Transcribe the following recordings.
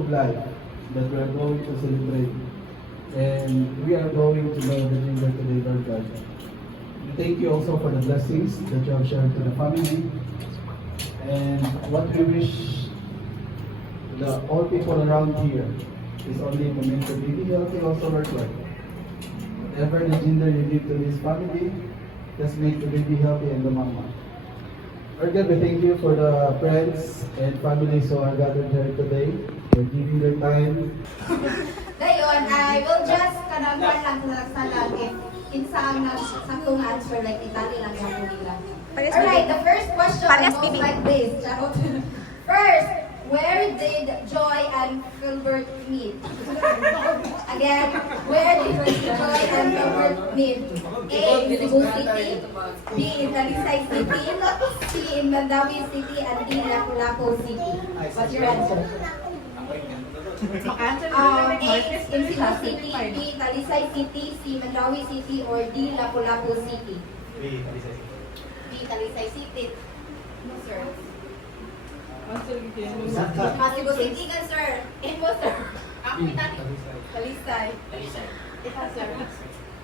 of life that we are going to celebrate. And we are going to know the gender today, Lord God. Thank you also for the blessings that you have shared to the family. And what we wish the all people around here is only to make the baby healthy also, Lord God. Whatever the gender you give to this family, just make the baby healthy and the mama. Lord God, we thank you for the friends and families who are gathered here today, for giving their time. Dayon, I will just kanangwan lang sa lagi. Insang saktong answer, like itali lang yung nila. Alright, the first question goes like this. First, where did Joy and Philbert meet? Again, where did Joy and Philbert meet? A. In Cebu City, B. in Talisay City, C. in Mandawi City, and D. Lapu-Lapu City. What's your answer? A. in Cebu City, B. Talisay City, C. Mandawi City, or D. Lapu-Lapu City? B. Talisay City. B. Talisay City. No, sir. Cebu City ka, sir. Imo, sir. Ako itali. Talisay. Ikaw, sir.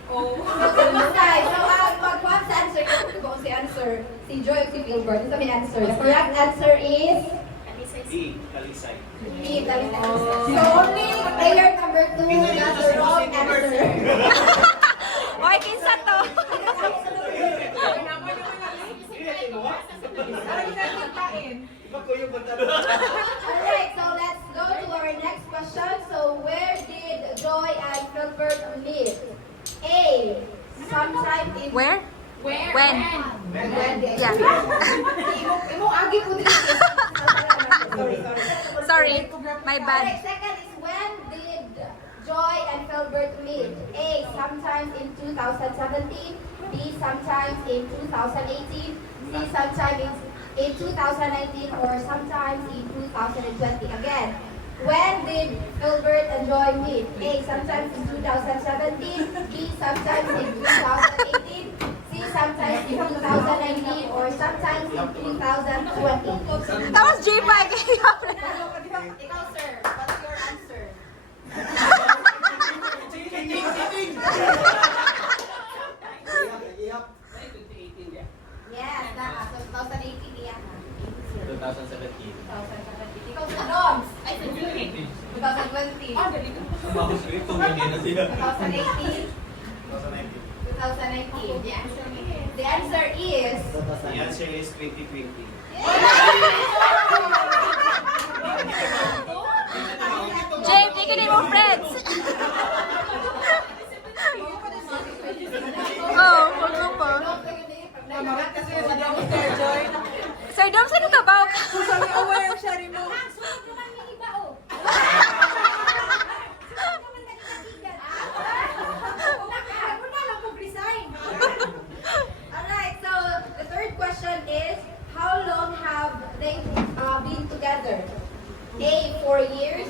Oh. Talisay. So, pag-once answer, kung si answer, si Joy o si Gilbert, ito may answer. The correct answer is? B. Talisay. B. Talisay. So, only player number 2 got the wrong answer. Hoy, kinsa to? Alright, so let's go to our next question. So, where did Joy and Philbert meet? A. Sometime in... Where? Where? When? Yeah. Imo agi po dito. Sorry, my bad. Alright, second is when did Joy and Philbert meet? A. Sometimes in 2017. B. Sometimes in 2018. C. Sometimes in 2019, or sometimes in 2020. Again, when did Philbert and Joy meet? A. Sometimes in 2017. B. Sometimes in 2018. C. Sometimes in 2019, or sometimes in 2020. That was J-Bag. Ikaw, sir. What's your answer? Yes, so 2018 yan. 2017. 2017. Ikaw, sir. Doms. Ay, 2020. 2020. Sumabos rito, ganyan na sila. 2018. 2019. 2019. The answer is... The answer is 2020. Jay, tingin mo, friends. Oh, pagko pa. Sir Dom, saan ito ba? Aware siya rin mo. Alright, so the third question is, how long have they been together? A, 4 years,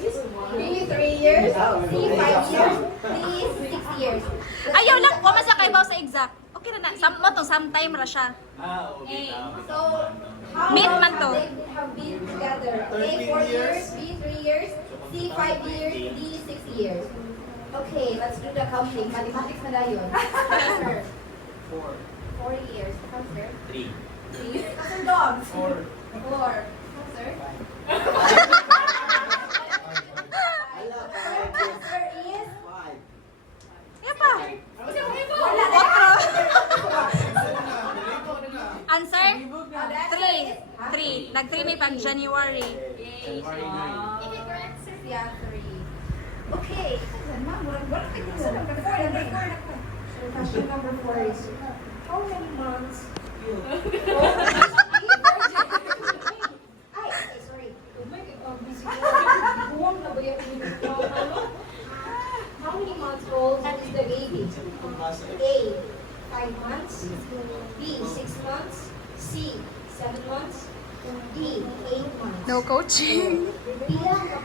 B, 3 years, C, 5 years, D, 6 years. Ayaw lang, kung masakay ba sa exact. Okay na na, mo to, sometime ra siya. Okay. So, how Meet long man to. have they have been together? A, 4 years, B, 3 years, C, 5 years, D, 6 years. Okay, let's do the counting. Mathematics na dayon. Sir, 4 years. Come, sir. 3. 3 years. Sir Dom. 4. 4. Come, sir. Answer is... Yan pa. Wala na. Answer? The answer 3. is... 3. Nag-3 may pang January. Yay. If it correct, sir, yeah, 3. Okay. So question number 4 is, how many months? Ay, sorry. How many months old is the baby? A, 5 months. B, 6 months. C, 7 months. D, 8 months. No coaching. Bilang ka.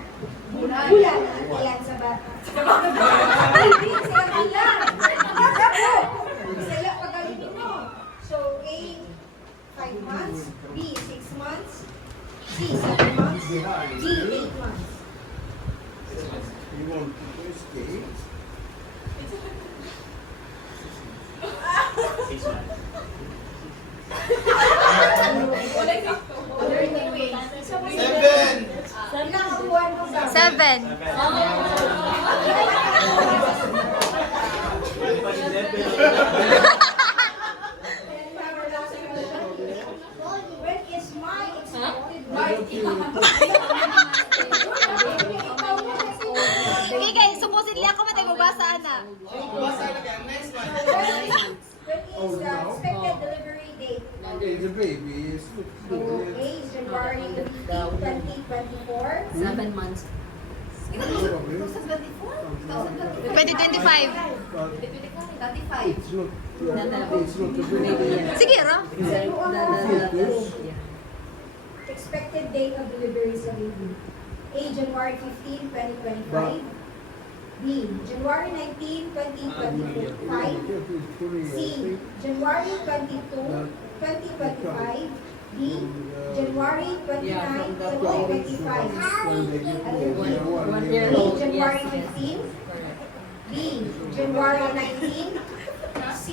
Bulan. Ilan sa bata? Hindi sila bilang. Sila pagaling mo. So, A, 5 months. B, 6 months. C, 7 months. D, 8 months. want to escape. 6 months. 30 weeks. 7! Ilang buwan mo sa? 7. When is my expected birthday? Kaya supposedly ako matagubasa na. Basta na kaya next one. When is the expected delivery date? Okay, the baby is A is January 15, 2024. 7 months. 2024? 2025. 35. It's not the baby. Sige, Ro. Expected date of delivery sa baby. A, January 15, 2025. B, January 19, 2025. C, January 22, 2025. D, January 29, 2025. One year A, old. January Yes, 15. correct. B, January 19. C,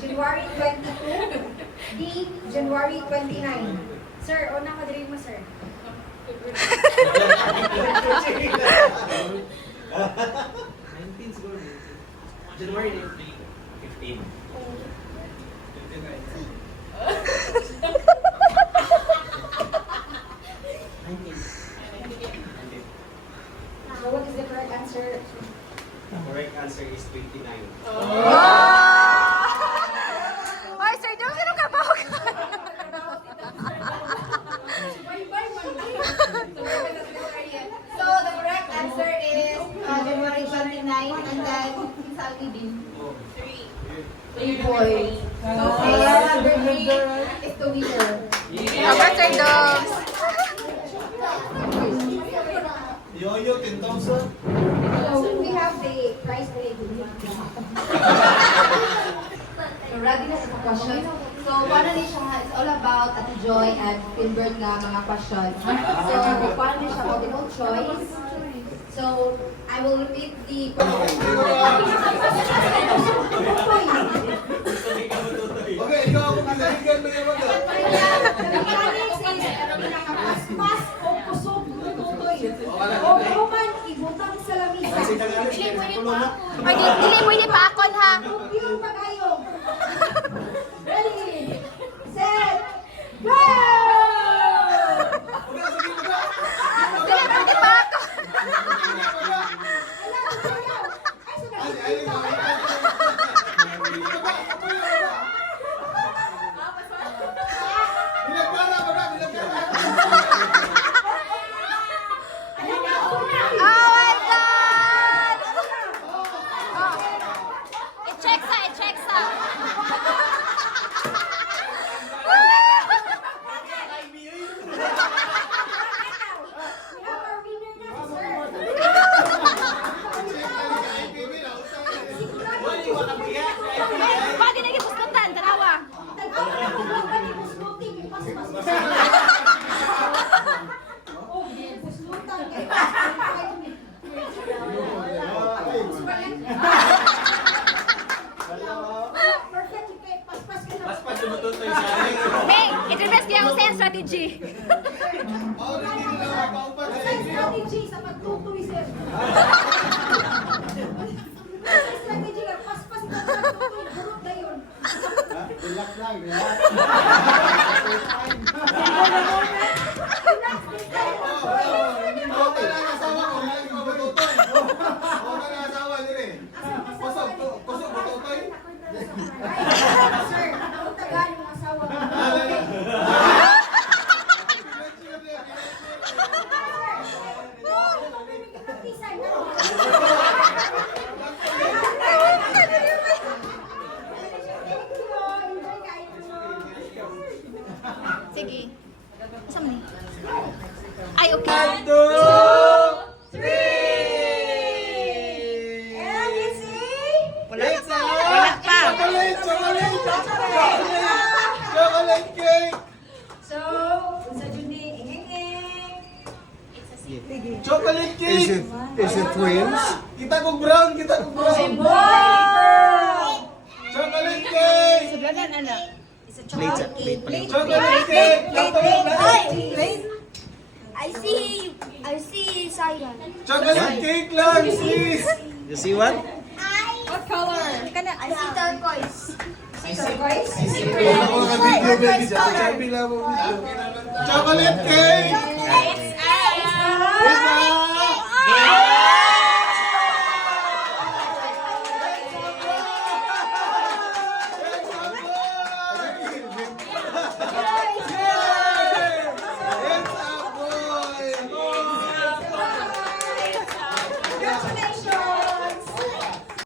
January 22. D, January 29. Sir, una ka din mo, sir. 19 siguro. January 15. So what is the correct answer? Correct answer is 29. Ay, Sir Dong, sino ka ba? So the correct answer is January 29 and then Salty Bin. 3 boys. So kaya birthday is 2 years. Aba, Sir Dong. Yo-yo, 10,000. So we have the prize already. So ready na sa question. So paano ni siya, it's all about Ate Joy and Filbert nga mga questions. So paano ni siya multiple choice. So I will repeat the Okay, ikaw ako pinahinggan mo yung mga. Nakapaspas o kusog tutoy. O human ibutang sa lamisa. Ay, dili pwede pa akon, ha? Yung pagayong. Ready, set, go! Dili pwede pa akon. Oh my God! I-check sa. Is it twins? Kita ko brown, kita ko brown. Chocolate cake! Suglanan, anak. Chocolate cake. Chocolate cake! I see Cyan. Chocolate cake lang, please! You see what? What color? I see turquoise. Turquoise? Ako naka-video, baby. Sabi lang mo video. Chocolate cake! It's It's